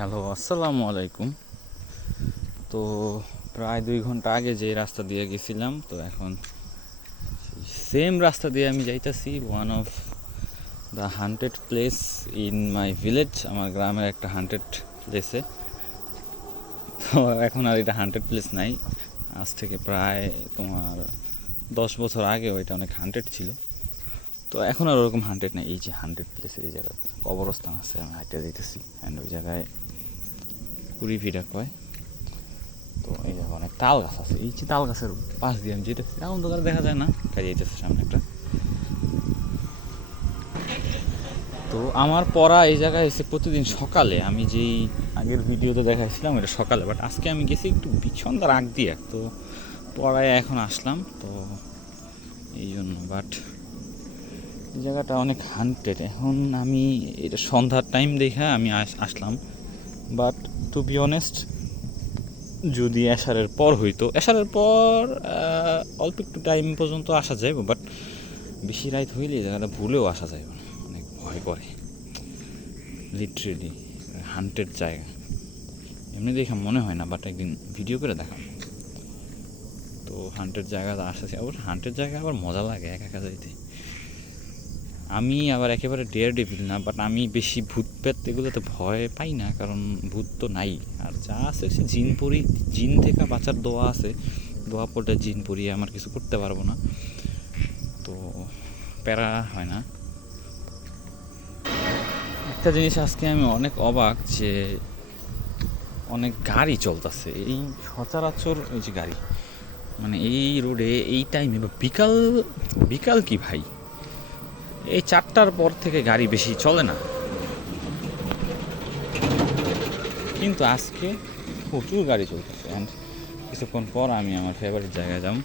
Hello, আসসালামু আলাইকুম। তো প্রায় 2 ঘন্টা আগে যে রাস্তা দিয়ে গেছিলাম, তো এখন সেম রাস্তা দিয়ে আমি যাইতাছি one of the haunted place in my village. আমার গ্রামের একটা হান্টেড প্লেসে। তো এখন আর এটা হান্টেড প্লেস নাই। আজ থেকে প্রায় তোমার 10 বছর আগেও এটা অনেক হান্টেড ছিল। তো এখন আর ওরকম হান্টেড নাই। এই যে হান্টেড প্লেসের এই জায়গায় কবরস্থান আছে, আমি হাঁটতে দিতেছি। অ্যান্ড ওই জায়গায় কুড়িভিড়া কয়। তো এই জায়গায় অনেক তাল গাছ আছে। এই যে তাল গাছের পাশ দিয়ে আমি যেতেছি, অন্ধকারে দেখা যায় না, গাড়ি যেতেছে সামনে একটা। তো আমার পড়া এই জায়গায় এসে প্রতিদিন সকালে, আমি যেই আগের ভিডিওতে দেখাইছিলাম এটা সকালে, বাট আজকে আমি গেছি একটু সন্ধ্যার আগ দিয়ে। তো পড়ায় এখন আসলাম, তো এই জন্য। বাট এই জায়গাটা অনেক হান্টেড। এখন আমি এটা সন্ধ্যার টাইম দেখে আমি আসলাম। বাট টু বি অনেস্ট, যদি এশারের পর হইতো, এশারের পর অল্প একটু টাইম পর্যন্ত আসা যায়, বাট বেশি রাত হইলে এই জায়গাটা ভুলেও আসা যায় না, অনেক ভয় করে। লিটারেলি হান্টেড জায়গা। এমনি দেখে মনে হয় না, বাট একদিন ভিডিও করে দেখাম। তো হান্টেড জায়গা আসতেছে, আবার হান্টেড জায়গা আবার মজা লাগে একা একা যাইতে। আমি আবার একেবারে ডেয়ার ডেভিল না, বাট আমি বেশি ভূত পেত এগুলোতে ভয় পাই না, কারণ ভূত তো নাই। আর যা আছে সে জিন পরি, জিন থেকে বাঁচার দোয়া আছে। দোয়া পড়লে জিন পরিয়ে আমার কিছু করতে পারবো না, তো প্যারা হয় না। একটা জিনিস আজকে আমি অনেক অবাক, যে অনেক গাড়ি চলতেছে এই সচরাচর। এই যে গাড়ি, মানে এই রোডে এই টাইমে বা বিকাল বিকাল কি ভাই, এই 4টার পর থেকে গাড়ি বেশি চলে না, কিন্তু আজকে প্রচুর গাড়ি চলতেছে। অ্যান্ড কিছুক্ষণ পর আমি আমার ফেভারিট জায়গায় যাব।